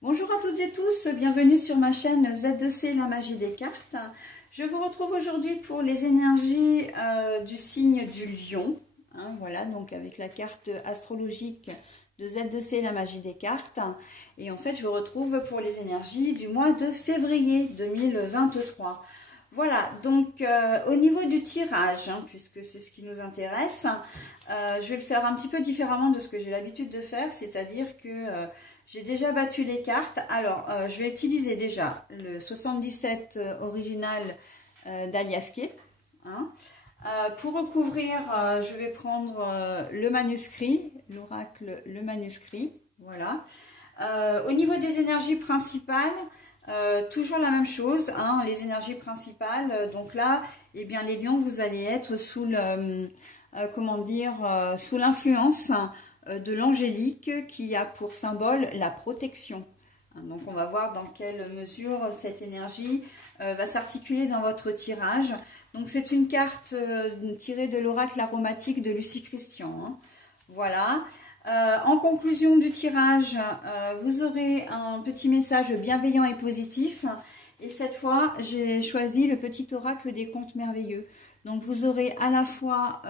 Bonjour à toutes et tous, bienvenue sur ma chaîne Z2C, la magie des cartes. Je vous retrouve aujourd'hui pour les énergies du signe du lion. Voilà, donc avec la carte astrologique de Z2C, la magie des cartes. Et en fait, je vous retrouve pour les énergies du mois de février 2023. Voilà, donc au niveau du tirage, puisque c'est ce qui nous intéresse, je vais le faire un petit peu différemment de ce que j'ai l'habitude de faire, c'est-à-dire que j'ai déjà battu les cartes. Alors, je vais utiliser déjà le 77 original d'Aliasqué. Pour recouvrir, je vais prendre le manuscrit, l'oracle, le manuscrit. Voilà. Au niveau des énergies principales, toujours la même chose, les énergies principales. Donc là, eh bien, les lions, vous allez être sous le, sous l'influence de l'angélique qui a pour symbole la protection. Donc on va voir dans quelle mesure cette énergie va s'articuler dans votre tirage. Donc c'est une carte tirée de l'oracle aromatique de Lucie Christian. Voilà. En conclusion du tirage, vous aurez un petit message bienveillant et positif. Et cette fois, j'ai choisi le petit oracle des contes merveilleux. Donc vous aurez à la fois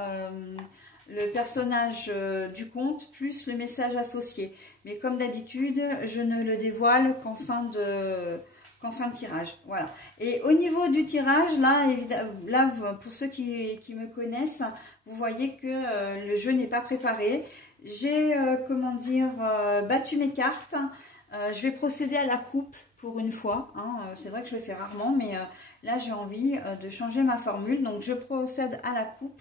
le personnage du conte plus le message associé. Mais comme d'habitude, je ne le dévoile qu'en fin de tirage. Voilà. Et au niveau du tirage, là pour ceux qui me connaissent, vous voyez que le jeu n'est pas préparé. J'ai, battu mes cartes. Je vais procéder à la coupe pour une fois. C'est vrai que je le fais rarement, mais là j'ai envie de changer ma formule. Donc je procède à la coupe.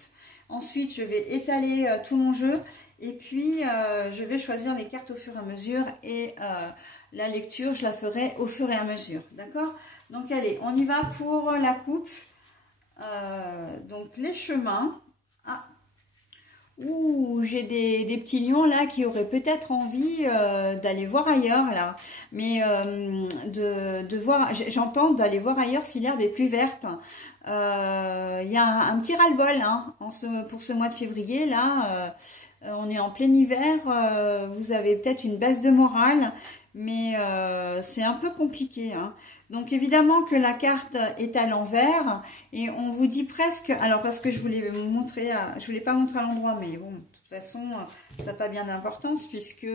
Ensuite, je vais étaler tout mon jeu et puis je vais choisir les cartes au fur et à mesure et la lecture, je la ferai au fur et à mesure. D'accord? Donc, allez, on y va pour la coupe. Donc, les chemins. J'ai des petits lions là qui auraient peut-être envie d'aller voir ailleurs là. Mais j'entends d'aller voir ailleurs si l'herbe est plus verte. Il y a un petit ras-le-bol pour ce mois de février là. On est en plein hiver, vous avez peut-être une baisse de morale, mais c'est un peu compliqué. Donc évidemment que la carte est à l'envers et on vous dit presque, alors parce que je voulais pas montrer à l'endroit, mais bon, de toute façon, ça n'a pas bien d'importance puisque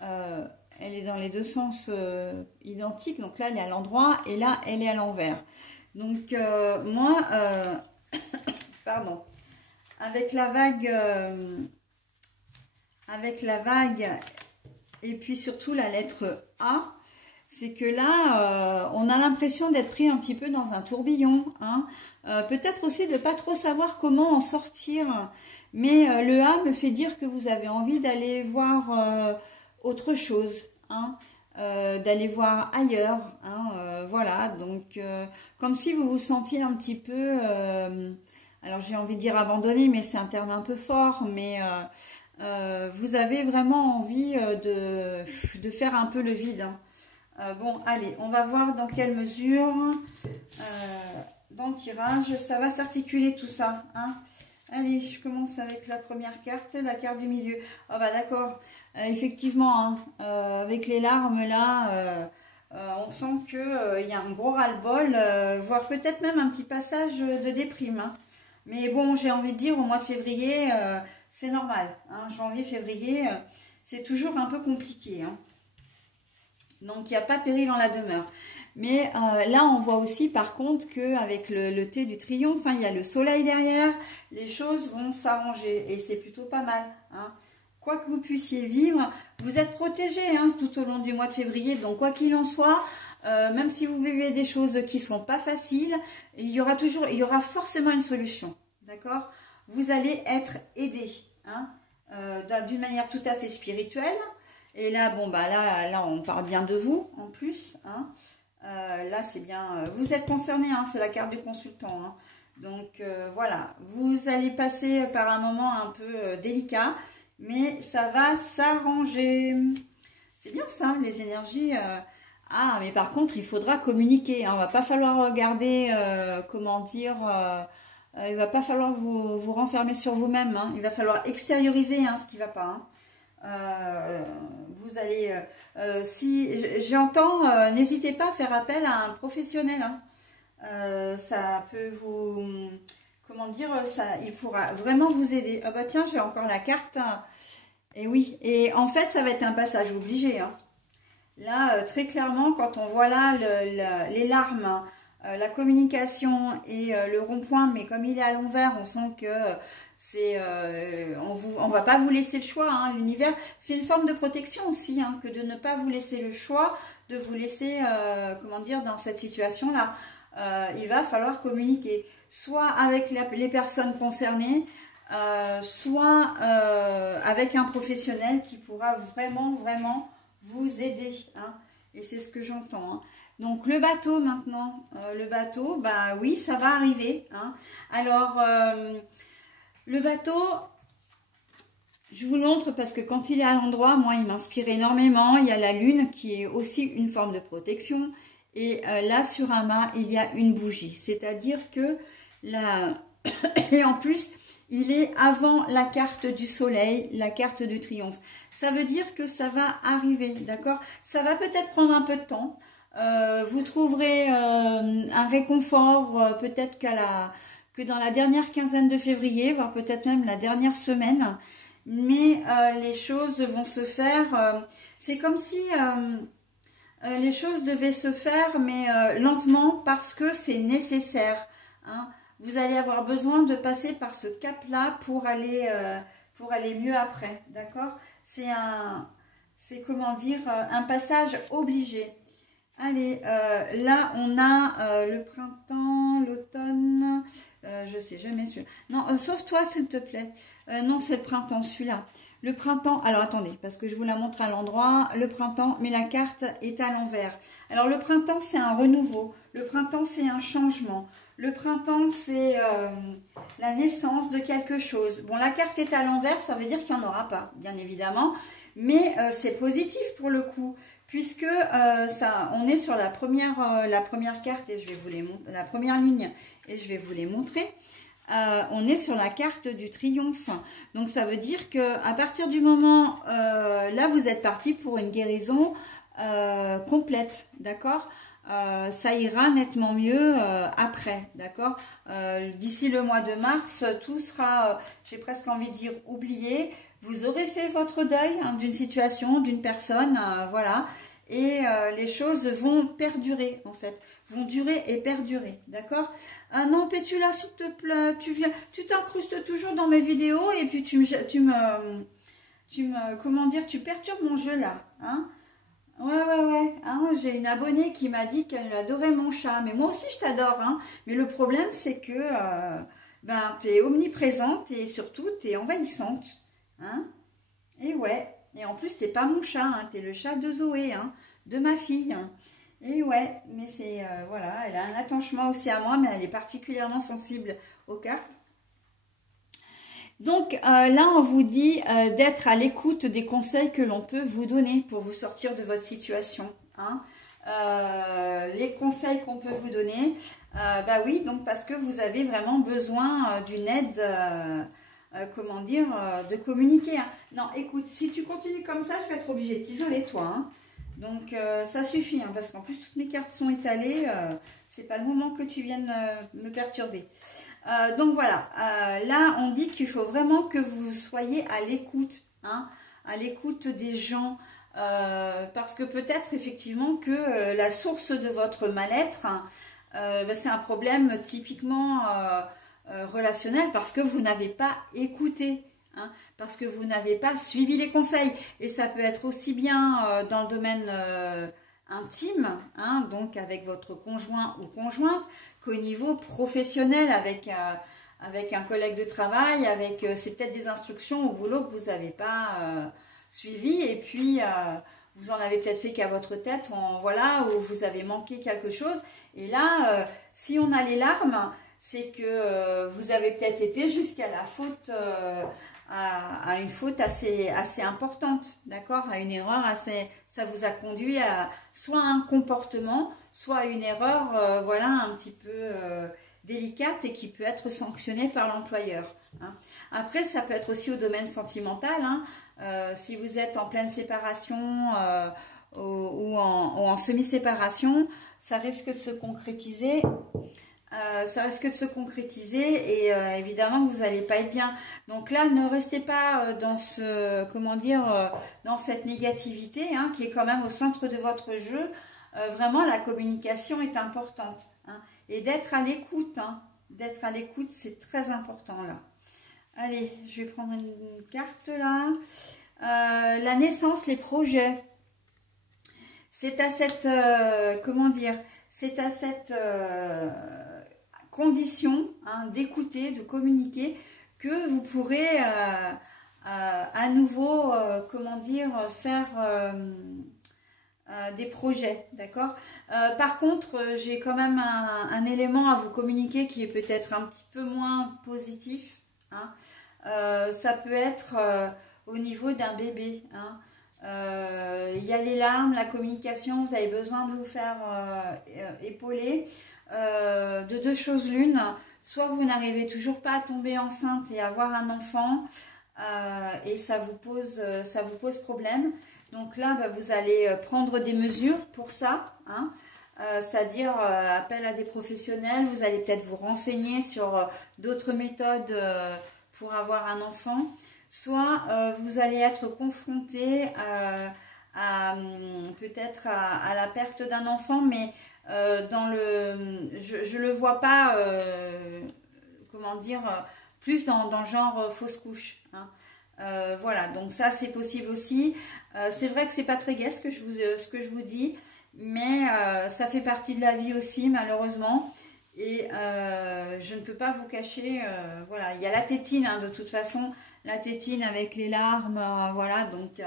elle est dans les deux sens identiques. Donc là, elle est à l'endroit et là, elle est à l'envers. Donc moi, pardon, avec la vague et puis surtout la lettre A, c'est que là, on a l'impression d'être pris un petit peu dans un tourbillon. Peut-être aussi de ne pas trop savoir comment en sortir. Mais le A me fait dire que vous avez envie d'aller voir autre chose. D'aller voir ailleurs. Voilà, donc comme si vous vous sentiez un petit peu... alors j'ai envie de dire abandonné, mais c'est un terme un peu fort. Mais... vous avez vraiment envie de faire un peu le vide. Bon, allez, on va voir dans quelle mesure, dans le tirage, ça va s'articuler tout ça. Allez, je commence avec la première carte, la carte du milieu. Ah bah d'accord, effectivement, avec les larmes là, on sent qu'il y a un gros ras-le-bol, voire peut-être même un petit passage de déprime. Mais bon, j'ai envie de dire, au mois de février, c'est normal. Janvier, février, c'est toujours un peu compliqué. Donc, il n'y a pas péril en la demeure. Mais là, on voit aussi, par contre, qu'avec le thé du triomphe, il y a le soleil derrière, les choses vont s'arranger. Et c'est plutôt pas mal. Quoi que vous puissiez vivre, vous êtes protégé tout au long du mois de février. Donc, quoi qu'il en soit, même si vous vivez des choses qui ne sont pas faciles, il y aura forcément une solution. D'accord? Vous allez être aidé d'une manière tout à fait spirituelle. Et là, bon, bah là, on parle bien de vous en plus. Là, c'est bien. Vous êtes concerné, c'est la carte du consultant. Donc voilà, vous allez passer par un moment un peu délicat, mais ça va s'arranger. C'est bien ça, les énergies. Mais par contre, il faudra communiquer. Il va pas falloir regarder, il va pas falloir vous renfermer sur vous-même. Il va falloir extérioriser ce qui va pas. Vous allez Si j'entends, n'hésitez pas à faire appel à un professionnel. Hein. Ça peut vous, comment dire, ça, il pourra vraiment vous aider. Ah bah tiens, j'ai encore la carte. Et oui, et en fait, ça va être un passage obligé. Hein. Là, très clairement, quand on voit là les larmes, la communication et le rond-point, mais comme il est à l'envers, on sent que c'est, on va pas vous laisser le choix. Hein, l'univers, c'est une forme de protection aussi, hein, que de ne pas vous laisser le choix, de vous laisser, comment dire, dans cette situation-là. Il va falloir communiquer, soit avec les personnes concernées, soit avec un professionnel qui pourra vraiment vous aider. Hein, et c'est ce que j'entends. Hein. Donc le bateau maintenant, le bateau, bah oui, ça va arriver. Hein. Alors, le bateau, je vous le montre parce que quand il est à l'endroit, moi, il m'inspire énormément. Il y a la lune qui est aussi une forme de protection. Et là, sur un mât, il y a une bougie. C'est-à-dire que là, et en plus, il est avant la carte du soleil, la carte du triomphe. Ça veut dire que ça va arriver, d'accord? Ça va peut-être prendre un peu de temps. Vous trouverez un réconfort peut-être que dans la dernière quinzaine de février, voire peut-être même la dernière semaine. Mais les choses vont se faire. C'est comme si les choses devaient se faire, mais lentement, parce que c'est nécessaire. Hein. Vous allez avoir besoin de passer par ce cap-là pour aller mieux après, d'accord? C'est comment dire, un passage obligé. Allez, là on a le printemps, l'automne, je sais jamais celui-là. Non, sauf toi s'il te plaît. Non, c'est le printemps, celui-là. Le printemps, alors attendez, parce que je vous la montre à l'endroit, le printemps, mais la carte est à l'envers. Alors le printemps, c'est un renouveau, le printemps, c'est un changement, le printemps, c'est la naissance de quelque chose. Bon, la carte est à l'envers, ça veut dire qu'il n'y en aura pas, bien évidemment, mais c'est positif pour le coup, puisque on est sur la première carte, et je vais vous les montrer, la première ligne, et je vais vous les montrer. On est sur la carte du triomphe. Donc ça veut dire que à partir du moment là vous êtes parti pour une guérison complète, d'accord, ça ira nettement mieux après, d'accord. D'ici le mois de mars, tout sera, j'ai presque envie de dire, oublié. Vous aurez fait votre deuil hein, d'une situation, d'une personne, voilà. Et les choses vont perdurer, en fait. Vont durer et perdurer, d'accord? Ah non, Pétula, s'il te plaît, tu t'incrustes toujours dans mes vidéos et puis comment dire, tu perturbes mon jeu, là, hein? Ouais. Hein, j'ai une abonnée qui m'a dit qu'elle adorait mon chat. Mais moi aussi, je t'adore, hein. Mais le problème, c'est que, ben, tu es omniprésente et surtout, tu es envahissante, hein? Et ouais. Et en plus, t'es pas mon chat, hein, t'es le chat de Zoé, hein, de ma fille. Hein. Et ouais, mais c'est, voilà, elle a un attachement aussi à moi, mais elle est particulièrement sensible aux cartes. Donc là, on vous dit d'être à l'écoute des conseils que l'on peut vous donner pour vous sortir de votre situation. Hein. Les conseils qu'on peut vous donner, bah oui, donc parce que vous avez vraiment besoin d'une aide... comment dire, de communiquer. Hein. Non, écoute, si tu continues comme ça, je vais être obligée de t'isoler, toi. Hein. Donc, ça suffit, hein, parce qu'en plus, toutes mes cartes sont étalées. C'est pas le moment que tu viennes me perturber. Donc, voilà. Là, on dit qu'il faut vraiment que vous soyez à l'écoute, hein, à l'écoute des gens. Parce que peut-être, effectivement, que la source de votre mal-être, hein, ben, c'est un problème typiquement... relationnel parce que vous n'avez pas écouté, hein, parce que vous n'avez pas suivi les conseils. Et ça peut être aussi bien dans le domaine intime, hein, donc avec votre conjoint ou conjointe, qu'au niveau professionnel avec un collègue de travail, avec c'est peut-être des instructions au boulot que vous n'avez pas suivies et puis vous en avez peut-être fait qu'à votre tête, voilà, ou vous avez manqué quelque chose. Et là, si on a les larmes, c'est que vous avez peut-être été jusqu'à la faute, à une faute assez importante, d'accord, à une erreur assez, ça vous a conduit à soit un comportement, soit une erreur, voilà, un petit peu délicate et qui peut être sanctionnée par l'employeur. Hein. Après, ça peut être aussi au domaine sentimental, hein, si vous êtes en pleine séparation ou en semi-séparation, ça risque de se concrétiser. Et évidemment que vous n'allez pas être bien. Donc là, ne restez pas dans ce, comment dire, dans cette négativité hein, qui est quand même au centre de votre jeu. Vraiment, la communication est importante hein, et d'être à l'écoute. Hein, d'être à l'écoute, c'est très important là. Allez, je vais prendre une carte là. La naissance, les projets. C'est à cette, comment dire, c'est à cette condition hein, d'écouter, de communiquer, que vous pourrez à nouveau, comment dire, faire des projets, d'accord. Par contre, j'ai quand même un élément à vous communiquer qui est peut-être un petit peu moins positif. Hein. Ça peut être au niveau d'un bébé. Hein. Il y a les larmes, la communication, vous avez besoin de vous faire épauler. De deux choses l'une, soit vous n'arrivez toujours pas à tomber enceinte et avoir un enfant et ça vous pose problème. Donc là, bah, vous allez prendre des mesures pour ça, hein, c'est-à-dire appel à des professionnels. Vous allez peut-être vous renseigner sur d'autres méthodes pour avoir un enfant. Soit vous allez être confronté peut-être à la perte d'un enfant, mais je le vois pas, comment dire, plus dans le genre fausse couche. Hein. Voilà, donc ça c'est possible aussi. C'est vrai que c'est pas très gai ce que je vous dis, mais ça fait partie de la vie aussi malheureusement. Et je ne peux pas vous cacher, voilà, il y a la tétine hein, de toute façon, la tétine avec les larmes, voilà, donc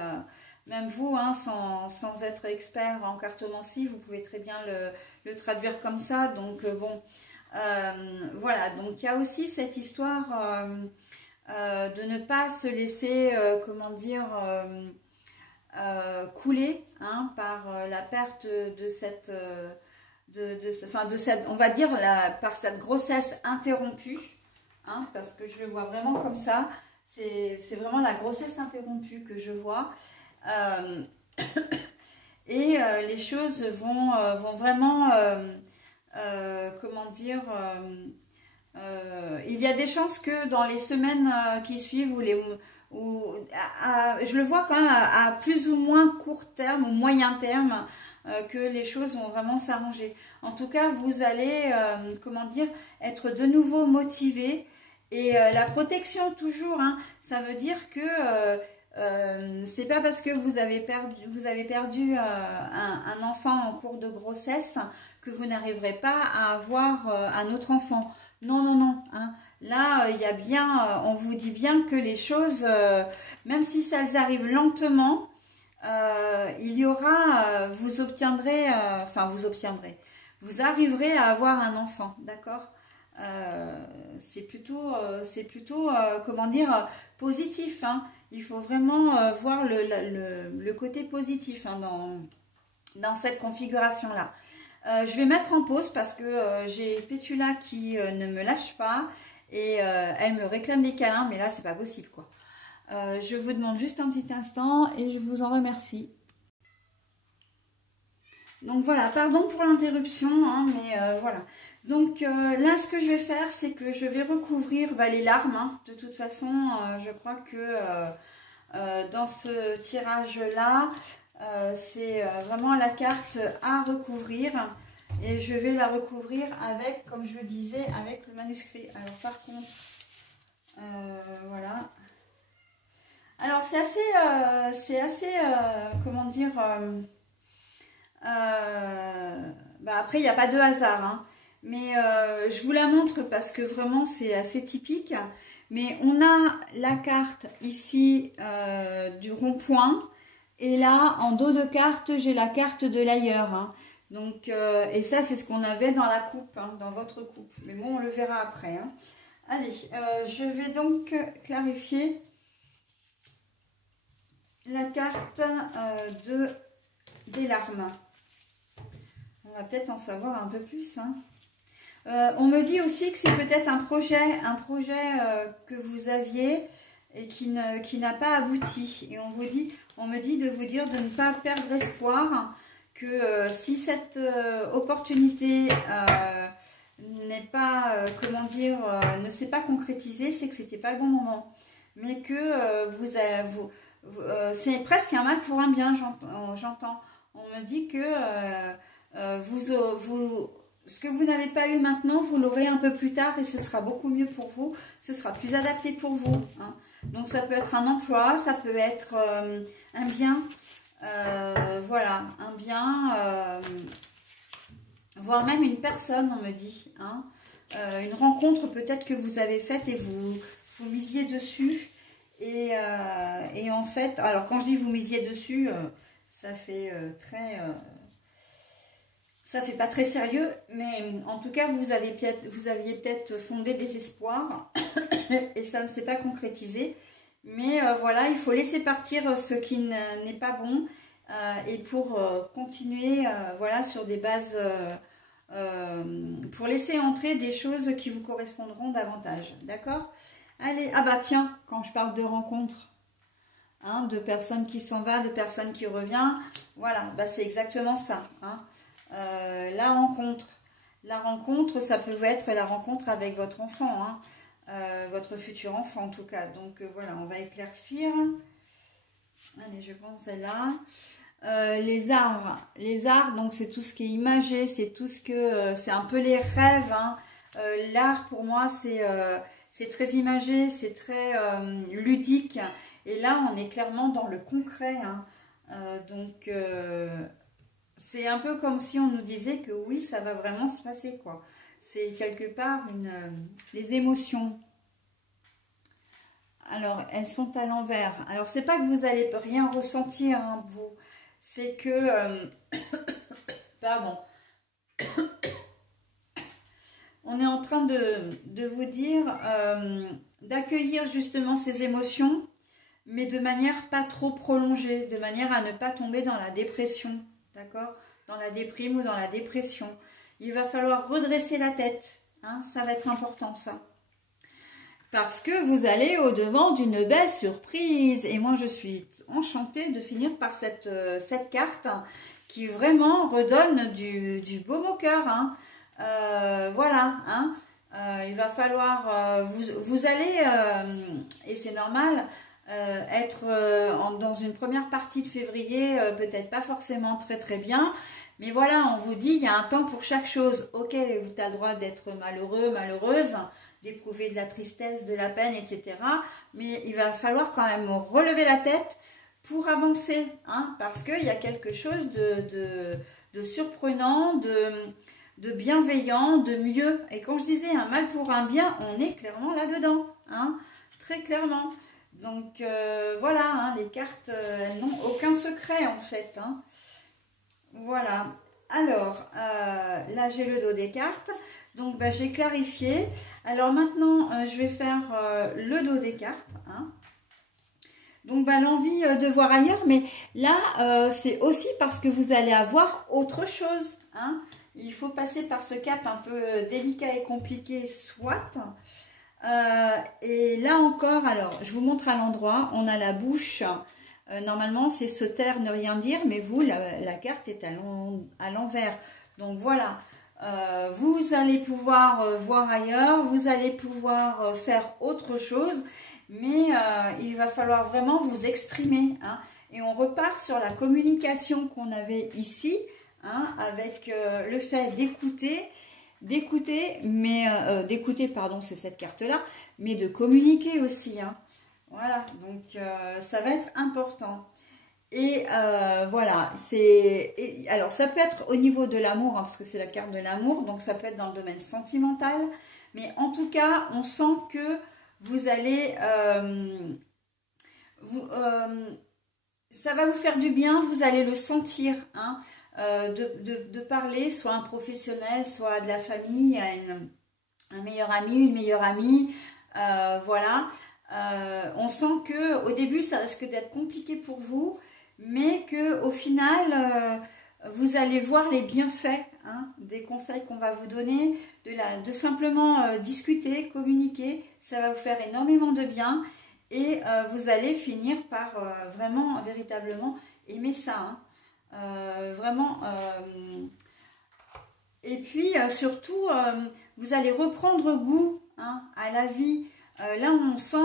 même vous, hein, sans être expert en cartomancie, vous pouvez très bien le traduire comme ça. Donc bon, voilà, donc il y a aussi cette histoire de ne pas se laisser, comment dire, couler hein, par la perte de cette... on va dire par cette grossesse interrompue, hein, parce que je le vois vraiment comme ça, c'est vraiment la grossesse interrompue que je vois, et les choses vont vraiment, comment dire, il y a des chances que dans les semaines qui suivent, je le vois quand même à plus ou moins court terme ou moyen terme, que les choses vont vraiment s'arranger. En tout cas, vous allez, comment dire, être de nouveau motivé. Et la protection toujours, hein, ça veut dire que c'est pas parce que vous avez perdu un enfant en cours de grossesse que vous n'arriverez pas à avoir un autre enfant. Non, non, non. Hein. Là, il y a bien, on vous dit bien que les choses, même si ça arrive lentement, il y aura, vous arriverez à avoir un enfant, d'accord. C'est plutôt, comment dire, positif. Hein. Il faut vraiment voir le côté positif hein, dans cette configuration-là. Je vais mettre en pause parce que j'ai Pétula qui ne me lâche pas et elle me réclame des câlins, mais là, c'est pas possible, quoi. Je vous demande juste un petit instant et je vous en remercie. Donc voilà, pardon pour l'interruption, hein, mais voilà. Donc là, ce que je vais faire, c'est que je vais recouvrir les larmes. Hein. De toute façon, je crois que dans ce tirage-là, c'est vraiment la carte à recouvrir. Et je vais la recouvrir avec, comme je le disais, avec le manuscrit. Alors par contre, voilà. Alors c'est assez, comment dire, après il n'y a pas de hasard, hein, mais je vous la montre parce que vraiment c'est assez typique. Mais on a la carte ici du rond-point et là en dos de carte j'ai la carte de l'ailleurs. Hein. Donc et ça c'est ce qu'on avait dans la coupe, hein, dans votre coupe. Mais bon on le verra après. Hein. Allez, je vais donc clarifier la carte des larmes. On va peut-être en savoir un peu plus. Hein. On me dit aussi que c'est peut-être un projet que vous aviez et qui n'a pas abouti. Et on me dit de vous dire de ne pas perdre espoir, que si cette opportunité n'est pas, comment dire, ne s'est pas concrétisée, c'est que c'était pas le bon moment. Mais que c'est presque un mal pour un bien, j'entends. On me dit que ce que vous n'avez pas eu maintenant, vous l'aurez un peu plus tard et ce sera beaucoup mieux pour vous, ce sera plus adapté pour vous. Hein. Donc ça peut être un emploi, ça peut être un bien, voilà, un bien, voire même une personne, on me dit. Hein. Une rencontre peut-être que vous avez faite et vous misiez dessus. Et en fait, alors quand je dis vous misiez dessus, ça fait ça fait pas très sérieux, mais en tout cas vous aviez peut-être fondé des espoirs et ça ne s'est pas concrétisé. Mais voilà, il faut laisser partir ce qui n'est pas bon et pour continuer voilà, sur des bases, pour laisser entrer des choses qui vous correspondront davantage. D'accord ? Allez, ah bah tiens, quand je parle de rencontres, hein, de personnes qui s'en va, de personnes qui revient, voilà, bah c'est exactement ça. Hein. La rencontre, ça peut être la rencontre avec votre enfant, hein, votre futur enfant en tout cas. Donc voilà, on va éclaircir. Allez, je prends celle-là. Les arts, donc c'est tout ce qui est imagé, c'est tout ce que, c'est un peu les rêves. Hein. L'art pour moi, c'est très imagé, c'est très ludique. Et là, on est clairement dans le concret. Hein. Donc, c'est un peu comme si on nous disait que oui, ça va vraiment se passer, quoi. C'est quelque part les émotions. Alors, elles sont à l'envers. Alors, c'est pas que vous n'allez rien ressentir, hein, vous. C'est que... pardon. On est en train de vous dire d'accueillir justement ces émotions, mais de manière pas trop prolongée, de manière à ne pas tomber dans la dépression, d'accord? Dans la déprime ou dans la dépression. Il va falloir redresser la tête, hein, ça va être important ça. Parce que vous allez au-devant d'une belle surprise. Et moi, je suis enchantée de finir par cette carte qui vraiment redonne du baume au cœur, hein. Voilà, hein. Il va falloir, vous allez, et c'est normal, être dans une première partie de février, peut-être pas forcément très bien, mais voilà, on vous dit, il y a un temps pour chaque chose. Ok, tu as le droit d'être malheureux, malheureuse, d'éprouver de la tristesse, de la peine, etc. Mais il va falloir quand même relever la tête pour avancer, hein, parce qu'il y a quelque chose de surprenant, de bienveillant, de mieux. Et quand je disais un mal pour un bien, on est clairement là-dedans, hein, très clairement. Donc voilà, hein, les cartes, elles n'ont aucun secret en fait. Hein. Voilà. Alors, là j'ai le dos des cartes. Donc bah, j'ai clarifié. Alors maintenant, je vais faire le dos des cartes. Hein. Donc bah, l'envie de voir ailleurs, mais là c'est aussi parce que vous allez avoir autre chose. Hein. Il faut passer par ce cap un peu délicat et compliqué, soit. Et là encore, alors je vous montre à l'endroit, on a la bouche. Normalement c'est se taire, ne rien dire, mais vous, la carte est à l'envers. Donc voilà. Vous allez pouvoir voir ailleurs, vous allez pouvoir faire autre chose, mais il va falloir vraiment vous exprimer. Hein, et on repart sur la communication qu'on avait ici, hein, avec le fait d'écouter, pardon, c'est cette carte-là, mais de communiquer aussi. Hein, voilà, donc ça va être important. Et voilà, alors ça peut être au niveau de l'amour, hein, parce que c'est la carte de l'amour, donc ça peut être dans le domaine sentimental, mais en tout cas, on sent que vous allez, ça va vous faire du bien, vous allez le sentir, hein, de parler, soit un professionnel, soit de la famille, un meilleur ami, une meilleure amie, voilà. On sent que au début, ça risque d'être compliqué pour vous, mais que au final, vous allez voir les bienfaits, hein, des conseils qu'on va vous donner, de simplement discuter, communiquer, ça va vous faire énormément de bien. et vous allez finir par vraiment, véritablement aimer ça. Vraiment. Et puis surtout, vous allez reprendre goût à la vie. Là, on sent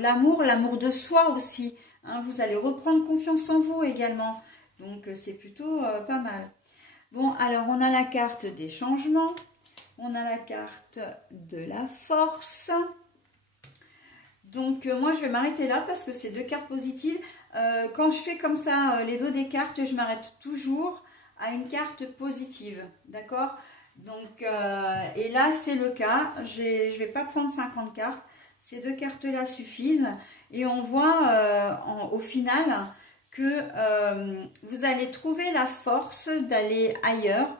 l'amour de soi aussi. Vous allez reprendre confiance en vous également. Donc, c'est plutôt pas mal. Bon, alors, on a la carte des changements. On a la carte de la force. Donc, moi, je vais m'arrêter là parce que c'est deux cartes positives. Quand je fais comme ça les dos des cartes, je m'arrête toujours à une carte positive. D'accord? Donc, et là, c'est le cas. Je ne vais pas prendre 50 cartes. Ces deux cartes-là suffisent. Et on voit au final que vous allez trouver la force d'aller ailleurs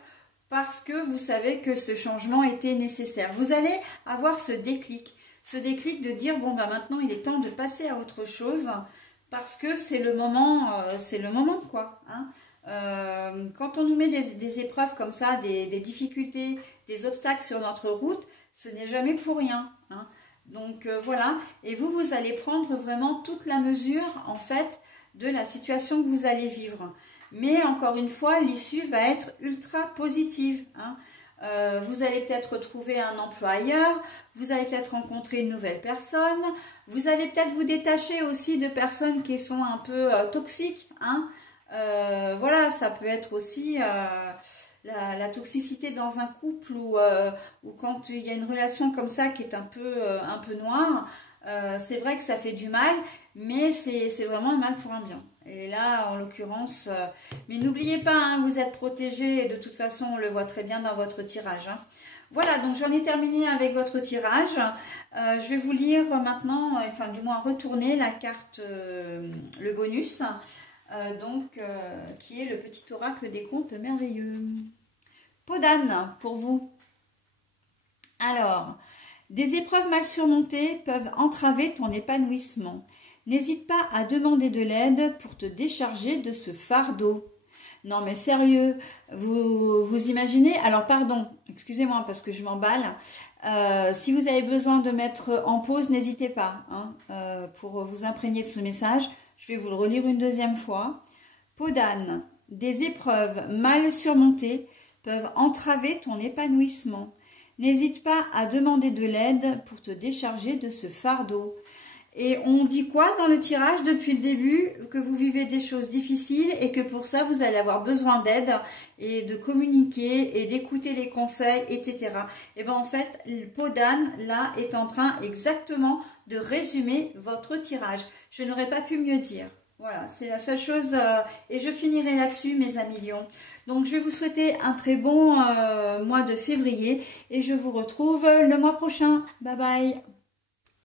parce que vous savez que ce changement était nécessaire. Vous allez avoir ce déclic de dire, bon, ben maintenant, il est temps de passer à autre chose parce que c'est le moment quoi. Quand on nous met des épreuves comme ça, des difficultés, des obstacles sur notre route, ce n'est jamais pour rien. Donc voilà, et vous allez prendre vraiment toute la mesure en fait de la situation que vous allez vivre. Mais encore une fois, l'issue va être ultra positive. Vous allez peut-être trouver un emploi ailleurs, vous allez peut-être rencontrer une nouvelle personne, vous allez peut-être vous détacher aussi de personnes qui sont un peu toxiques. Voilà, ça peut être aussi la toxicité dans un couple ou quand il y a une relation comme ça qui est un peu noire. C'est vrai que ça fait du mal, mais c'est vraiment un mal pour un bien. Et là, en l'occurrence, mais n'oubliez pas, vous êtes protégé et de toute façon, on le voit très bien dans votre tirage. Voilà, donc j'en ai terminé avec votre tirage. Je vais vous lire maintenant, enfin du moins retourner la carte, le bonus, qui est le petit oracle des contes merveilleux. Peau d'âne pour vous. Alors, des épreuves mal surmontées peuvent entraver ton épanouissement. N'hésite pas à demander de l'aide pour te décharger de ce fardeau. Non mais sérieux, vous imaginez, alors pardon, excusez-moi parce que je m'emballe, si vous avez besoin de mettre en pause, n'hésitez pas pour vous imprégner de ce message. Je vais vous le relire une deuxième fois. Peau d'âne, des épreuves mal surmontées peuvent entraver ton épanouissement. N'hésite pas à demander de l'aide pour te décharger de ce fardeau. Et on dit quoi dans le tirage depuis le début? Que vous vivez des choses difficiles et que pour ça, vous allez avoir besoin d'aide et de communiquer et d'écouter les conseils, etc. Et bien en fait, le Peau d'âne, là, est en train exactement de résumer votre tirage. Je n'aurais pas pu mieux dire. Voilà, c'est la seule chose. Et je finirai là-dessus, mes amis lions. Donc, je vais vous souhaiter un très bon mois de février et je vous retrouve le mois prochain. Bye bye.